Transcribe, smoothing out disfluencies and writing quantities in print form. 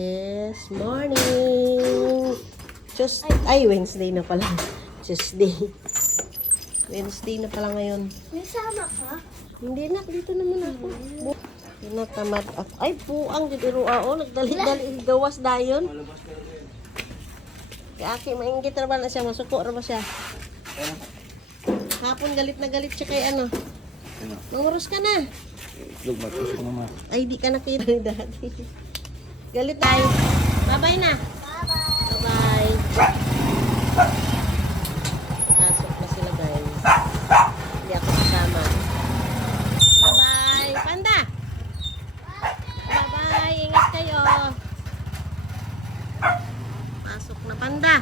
Yes, morning. Wednesday na pala. Tuesday. Wednesday na pala ngayon. May sama ka? Hindi na, dito naman ako. Tinatamad ako. Ay, puang dito ako. Nagdali-dali gawas dayon. Kaya aki, maingit na ba na siya? Masuko na ba siya? Hapon galit na galit siya kay ano. Manguros ka na. Ay, di ka nakita ni daddy. Galit tayo. Bye-bye na. Bye-bye. Pasok na sila guys. Hindi ako kasama. Bye-bye. Panda! Bye-bye. Ingat kayo. Pasok na panda.